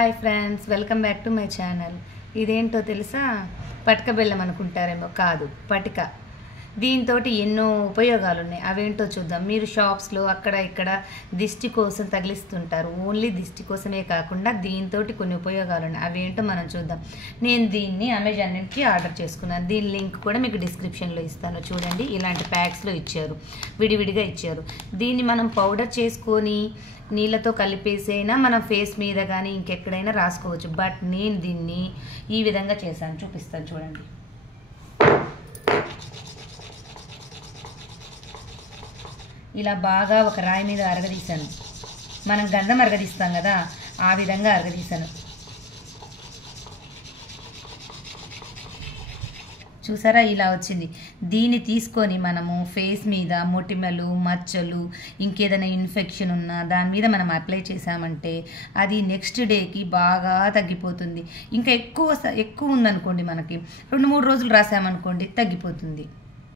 Hi friends, welcome back to my channel. ఇదేంటో తెలుసా? పటిక బెల్లం అనుకుంటారేమో, కాదు, పటిక. దీంతో ఎన్నో ఉపయోగాలు ఉన్నాయి. అవేంటో చూద్దాం. మీరు షాప్స్లో అక్కడ ఇక్కడ దిష్టి కోసం తగిలిస్తుంటారు. ఓన్లీ దిష్టి కోసమే కాకుండా దీంతో కొన్ని ఉపయోగాలు ఉన్నాయి. అవేంటో మనం చూద్దాం. నేను దీన్ని అమెజాన్ నుంచి ఆర్డర్ చేసుకున్నాను. దీని లింక్ కూడా మీకు డిస్క్రిప్షన్లో ఇస్తాను. చూడండి, ఇలాంటి ప్యాక్స్లో ఇచ్చారు, విడివిడిగా ఇచ్చారు. దీన్ని మనం పౌడర్ చేసుకొని నీళ్ళతో కలిపేసైనా మనం ఫేస్ మీద కానీ ఇంకెక్కడైనా రాసుకోవచ్చు. బట్ నేను దీన్ని ఈ విధంగా చేశాను, చూపిస్తాను చూడండి. ఇలా బాగా ఒక రాయి మీద అరగదీశాను. మనం గంధం అరగదీస్తాం కదా, ఆ విధంగా అరగదీశాను. చూసారా, ఇలా వచ్చింది. దీన్ని తీసుకొని మనము ఫేస్ మీద మొటిమలు, మచ్చలు, ఇంకేదైనా ఇన్ఫెక్షన్ ఉన్నా దాని మీద మనం అప్లై చేసామంటే అది నెక్స్ట్ డేకి బాగా తగ్గిపోతుంది. ఇంకా ఎక్కువ ఉందనుకోండి, మనకి 2-3 రోజులు రాసామనుకోండి, తగ్గిపోతుంది.